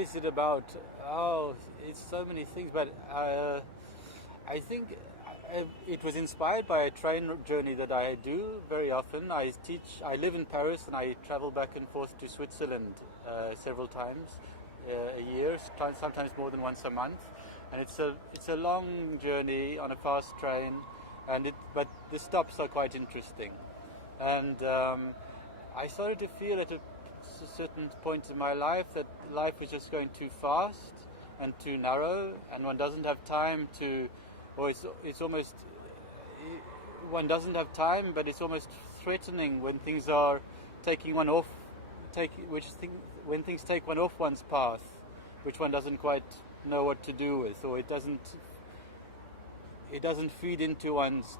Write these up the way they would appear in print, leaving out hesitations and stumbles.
what is it about? Oh, it's so many things, but I think it was inspired by a train journey that I do very often. I live in Paris and I travel back and forth to Switzerland several times a year, sometimes more than once a month. And it's a long journey on a fast train, but the stops are quite interesting. And I started to feel at a certain point in my life that life was just going too fast and too narrow, and one doesn't have time to, or it's almost, one doesn't have time, but it's almost threatening when things are taking one off, when things take one off one's path, which one doesn't quite know what to do with, or it doesn't feed into one's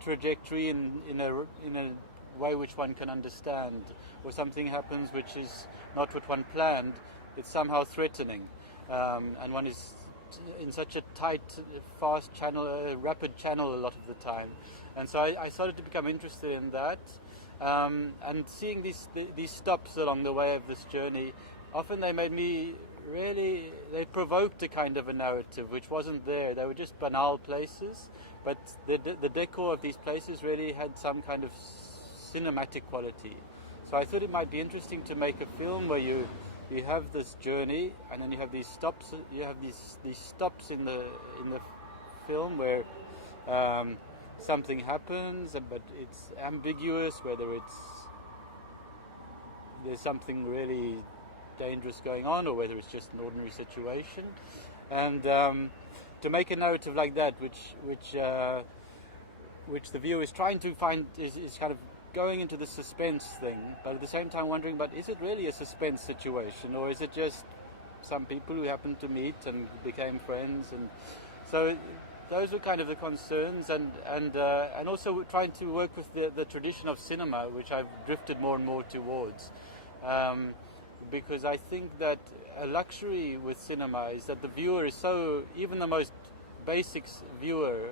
trajectory in a way which one can understand, or something happens which is not what one planned. It's somehow threatening, and one is in such a tight, fast channel, rapid channel a lot of the time. And so I started to become interested in that, and seeing these stops along the way of this journey. Often they provoked a kind of a narrative which wasn't there. They were just banal places, but the decor of these places really had some kind of cinematic quality. So I thought it might be interesting to make a film where you have this journey, and then you have these stops. You have these stops in the film where something happens, but it's ambiguous whether there's something really dangerous going on or whether it's just an ordinary situation. And to make a narrative like that, which the viewer is trying to find, is kind of going into the suspense thing, but at the same time wondering, but is it really a suspense situation, or is it just some people who happened to meet and became friends? And so those were kind of the concerns, and also trying to work with the tradition of cinema, which I've drifted more and more towards, because I think that a luxury with cinema is that the viewer is so, even the most basic viewer,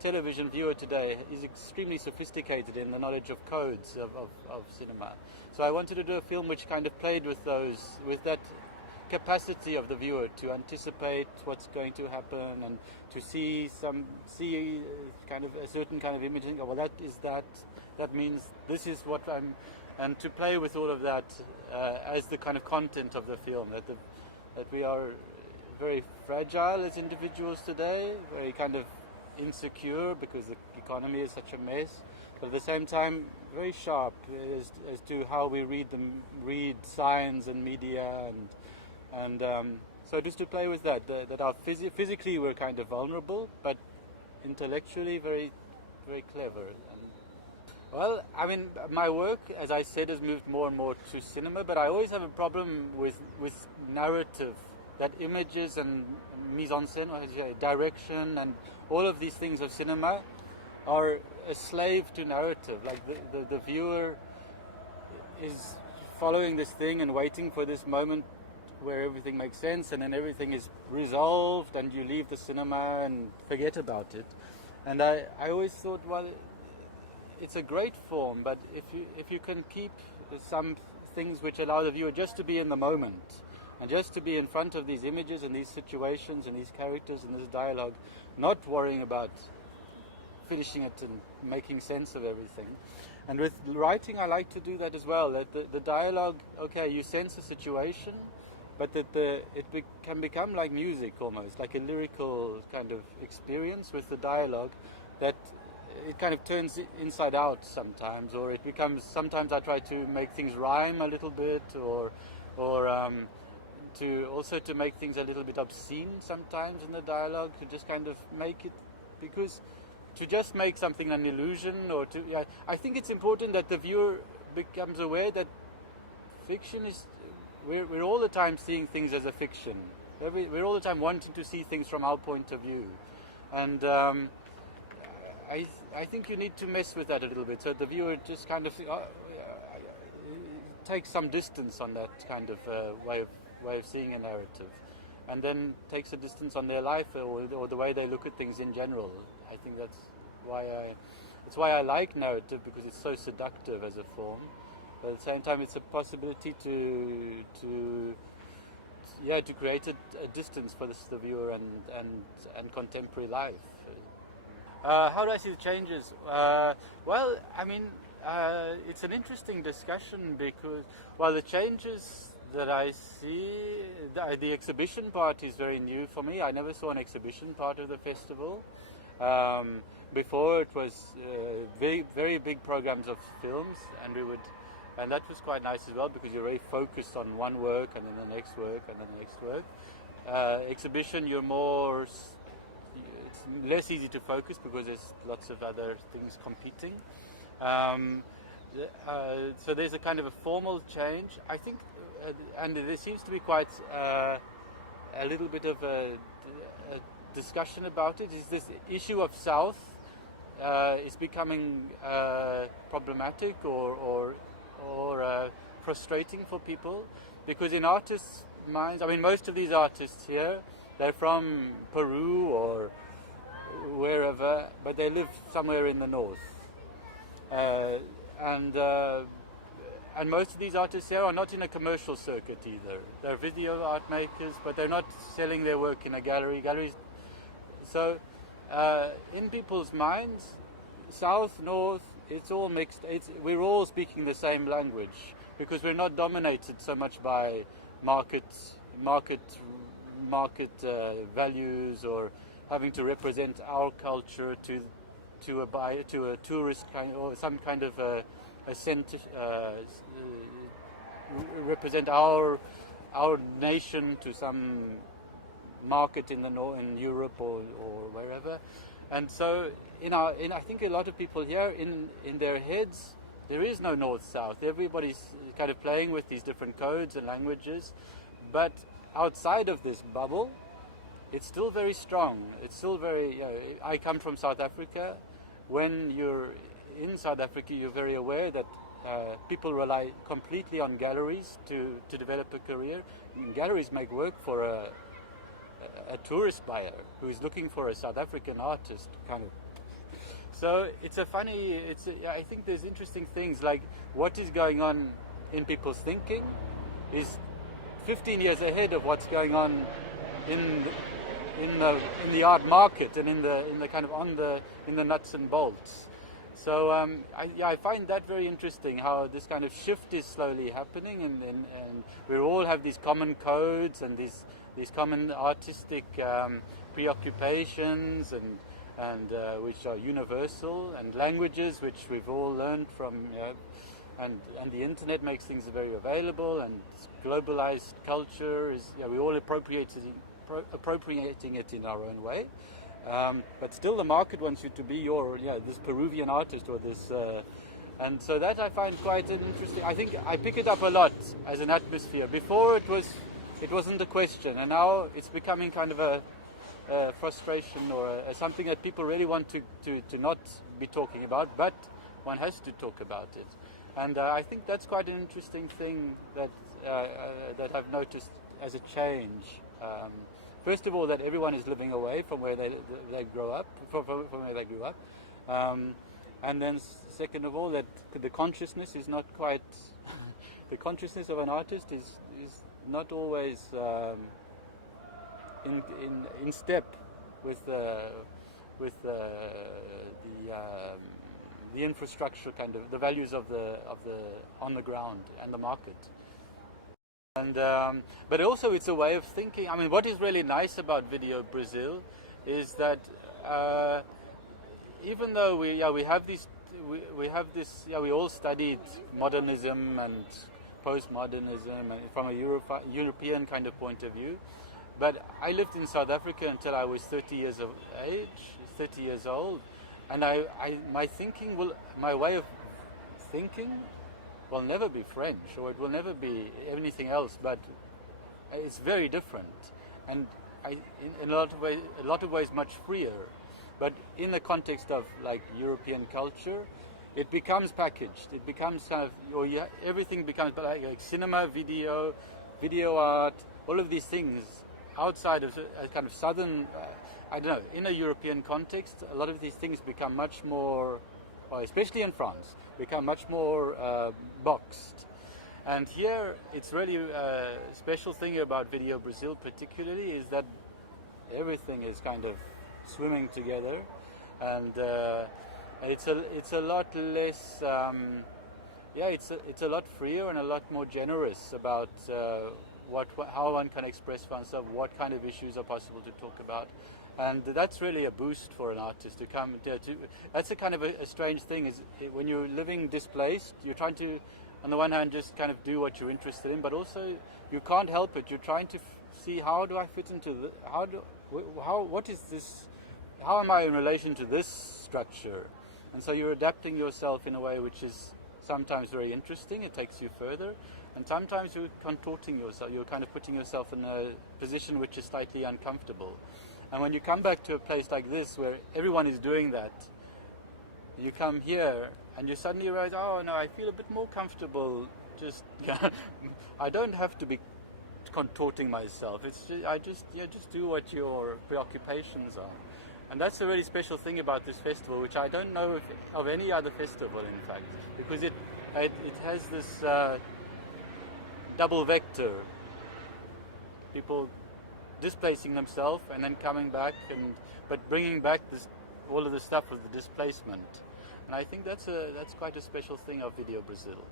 television viewer today, is extremely sophisticated in the knowledge of codes of cinema. So I wanted to do a film which kind of played with that capacity of the viewer to anticipate what's going to happen, and to see kind of a certain kind of image and go, well, that means this is what I'm, and to play with all of that as the kind of content of the film, that we are very fragile as individuals today, very kind of insecure because the economy is such a mess, but at the same time very sharp as to how we read science and media, and so just to play with that our physically we're kind of vulnerable, but intellectually very, very clever. Well, I mean, my work, as I said, has moved more and more to cinema, but I always have a problem with narrative, that images and mise en scène, direction, and all of these things of cinema are a slave to narrative. Like the viewer is following this thing and waiting for this moment where everything makes sense, and then everything is resolved, and you leave the cinema and forget about it. And I always thought, well, it's a great form, but if you can keep some things which allow the viewer just to be in the moment, and just to be in front of these images and these situations and these characters and this dialogue, not worrying about finishing it and making sense of everything. And with writing, I like to do that as well, that the dialogue, okay, you sense a situation, but that can become like music almost, like a lyrical kind of experience with the dialogue, that it kind of turns inside out sometimes, or it becomes, sometimes I try to make things rhyme a little bit, or to make things a little bit obscene sometimes in the dialogue, to just kind of make it, because to just make something an illusion, I think it's important that the viewer becomes aware that fiction is, we're all the time seeing things as a fiction. We're all the time wanting to see things from our point of view, and I think you need to mess with that a little bit, so the viewer just kind of takes some distance on that kind of way of seeing a narrative, and then takes a distance on their life or the way they look at things in general. I think that's why I like narrative, because it's so seductive as a form. But at the same time, it's a possibility to to create a distance for the viewer and contemporary life. How do I see the changes? Well, I mean, it's an interesting discussion because, well, the changes that I see, the exhibition part is very new for me. I never saw an exhibition part of the festival. Before it was very, very big programs of films, and that was quite nice as well because you're very focused on one work and then the next work and then the next work. Exhibition, it's less easy to focus because there's lots of other things competing. So there's a kind of a formal change, I think, and there seems to be quite a little bit of a discussion about it. Is this issue of South is becoming problematic or frustrating for people? Because in artists' minds, I mean, most of these artists here, they're from Peru or wherever, but they live somewhere in the north. And most of these artists here are not in a commercial circuit either. They're video art makers, but they're not selling their work in a gallery. So in people's minds, South, North, it's all mixed. We're all speaking the same language because we're not dominated so much by market values or having to represent our culture to a tourist kind or some kind of a center, represent our nation to some market in Europe or wherever. And so I think a lot of people here in their heads there is no north-south. Everybody's kind of playing with these different codes and languages, but outside of this bubble, it's still very strong. It's still very. I come from South Africa. When you're in South Africa, you're very aware that people rely completely on galleries to develop a career. And galleries make work for a tourist buyer who's looking for a South African artist, kind of. So it's a funny. I think there's interesting things like what is going on in people's thinking is 15 years ahead of what's going on in the art market and in the kind of in the nuts and bolts. So I find that very interesting how this kind of shift is slowly happening, and we all have these common codes and these common artistic preoccupations and which are universal, and languages which we've all learned from. And the internet makes things very available, and globalized culture is we all appropriating it in our own way, but still the market wants you to be this Peruvian artist or this, and so that I find quite an interesting. I think I pick it up a lot as an atmosphere. Before it wasn't a question, and now it's becoming kind of a frustration or something that people really want to not be talking about, but one has to talk about it. And I think that's quite an interesting thing that I've noticed as a change. First of all, that everyone is living away from where they grow up, from where they grew up, and then second of all, that the consciousness is not quite. The consciousness of an artist is not always in step with the infrastructure, kind of the values of the on the ground and the market. And but also it's a way of thinking. I mean, what is really nice about Video Brazil is that even though we have this, we all studied modernism and postmodernism and from a European kind of point of view. But I lived in South Africa until I was 30 years of age, 30 years old, and my way of thinking will never be French, or it will never be anything else, but it's very different, and in a lot of ways much freer. But in the context of like European culture, it becomes packaged. It becomes kind of, everything becomes like cinema, video art, all of these things outside of a kind of southern, I don't know, in a European context, a lot of these things become much more, especially in France, become much more boxed. And here, it's really a special thing about Video Brazil particularly is that everything is kind of swimming together, and it's a lot less. It's a lot freer and a lot more generous about how one can express oneself, what kind of issues are possible to talk about, and that's really a boost for an artist to come. That's a kind of a strange thing. Is when you're living displaced, you're trying to, on the one hand, just kind of do what you're interested in, but also you can't help it. You're trying to see how do I fit into what is this? How am I in relation to this structure? And so you're adapting yourself in a way which is sometimes very interesting. It takes you further, and sometimes you're contorting yourself. You're kind of putting yourself in a position which is slightly uncomfortable. And when you come back to a place like this where everyone is doing that, you come here and you suddenly realize, oh no, I feel a bit more comfortable. Just I don't have to be contorting myself. It's just do what your preoccupations are. And that's a really special thing about this festival, which I don't know of any other festival, in fact, because it has this double vector. People displacing themselves and then coming back, but bringing back all of the stuff of the displacement. And I think that's quite a special thing of Video Brazil.